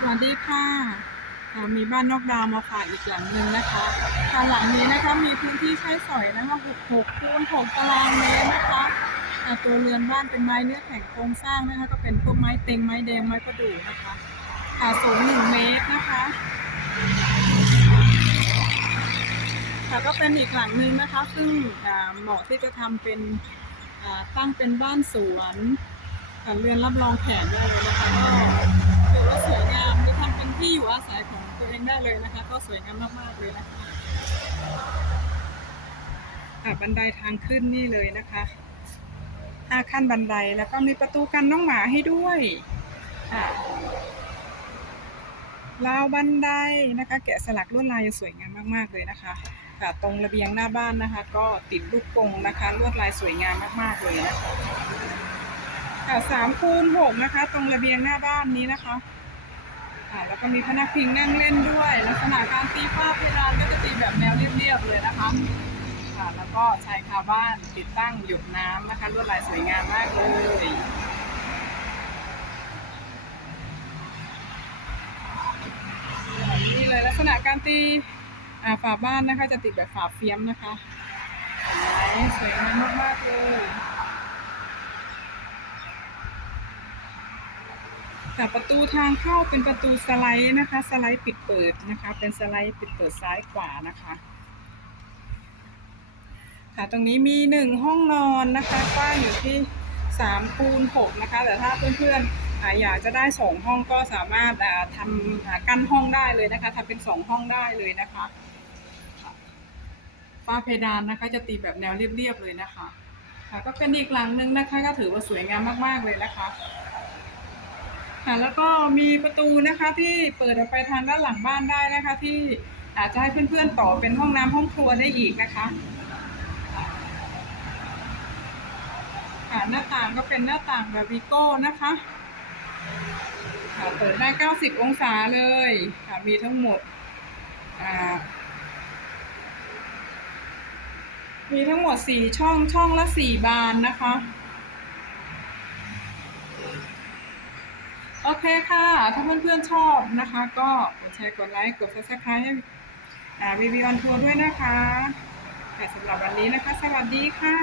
สวัสดีค่ะมีบ้านนอกดาวมาฝากอีกหลังหนึ่งนะคะค่ะหลังนี้นะคะมีพื้นที่ใช้สอยนะคะ66คูณ6ตารางเมตรนะคะตัวเรือนบ้านเป็นไม้เนื้อแข็งโครงสร้างนะคะก็เป็นพวกไม้เต็งไม้แดงไม้ประดู่นะคะค่ะสูง1เมตรนะคะค่ะก็เป็นอีกหลังหนึ่งนะคะ ซึ่งเหมาะที่จะทำเป็นตั้งเป็นบ้านสวนเรือนรับรองแขกได้เลยนะคะ เป็นที่อยู่อายของตัวเองได้เลยนะคะ ก็สวยงามมากๆเลยนะคะบันไดทางขึ้นนี่เลยนะคะห้าขั้นบันไดแล้วก็มีประตูกันน้องหมาให้ด้วยค่ะราวบันไดนะคะ แกะสลักลวดลายสวยงามมากๆเลยนะคะค่ะตรงระเบียงหน้าบ้านนะคะ ก็ติดลูกกงนะคะ ลวดลายสวยงามมากๆเลยนะคะค่ะสามคูณหกนะคะ ตรงระเบียงหน้าบ้านนี้นะคะ อ่าแล้วก็มีพนักพิงนั่งเล่นด้วย ลักษณะการตีฝ้าเพดานก็จะตีแบบแนวเรียบๆเลยนะคะ ค่ะ แล้วก็ชายคาบ้านติดตั้งหยดน้ำนะคะลวดลายสวยงามมากเลยนี่เลยลักษณะการตีฝาบ้านนะคะจะติดแบบฝาเฟียมนะคะสวยงามมากๆเลย แต่ประตูทางเข้าเป็นประตูสไลด์นะคะ สไลด์ปิดเปิดนะคะ เป็นสไลด์ปิดเปิดซ้ายขวานะคะค่ะตรงนี้มีหนึ่งห้องนอนนะคะกว้างอยู่ที่สามคูณหกนะคะ แต่ถ้าเพื่อนๆอยากจะได้สองห้องก็สามารถทำกั้นห้องได้เลยนะคะทำเป็นสองห้องได้เลยนะคะฝ้าเพดานนะคะจะตีแบบแนวเรียบๆเลยนะคะ ค่ะก็เป็นอีกหลังหนึ่งนะคะ ก็ถือว่าสวยงามมากๆเลยนะคะ ค่ะแล้วก็มีประตูนะคะที่เปิดออกไปทางด้านหลังบ้านได้นะคะ ที่อาจจะให้เพื่อนๆต่อเป็นห้องน้ำห้องครัวได้อีกนะคะค่ะหน้าต่างก็เป็นหน้าต่างแบบวิโก้นะคะค่ะเปิดได้ 90 องศาเลยค่ะมีทั้งหมดอ่ามีทั้งหมด 4 ช่องช่องละ 4 บานนะคะ โอเคค่ะ ถ้าเพื่อนๆชอบนะคะ ก็กดแชร์กดไลค์กด subscribe ให้วีวีออนทัวร์ด้วยนะคะแต่สำหรับวันนี้นะคะ สวัสดีค่ะ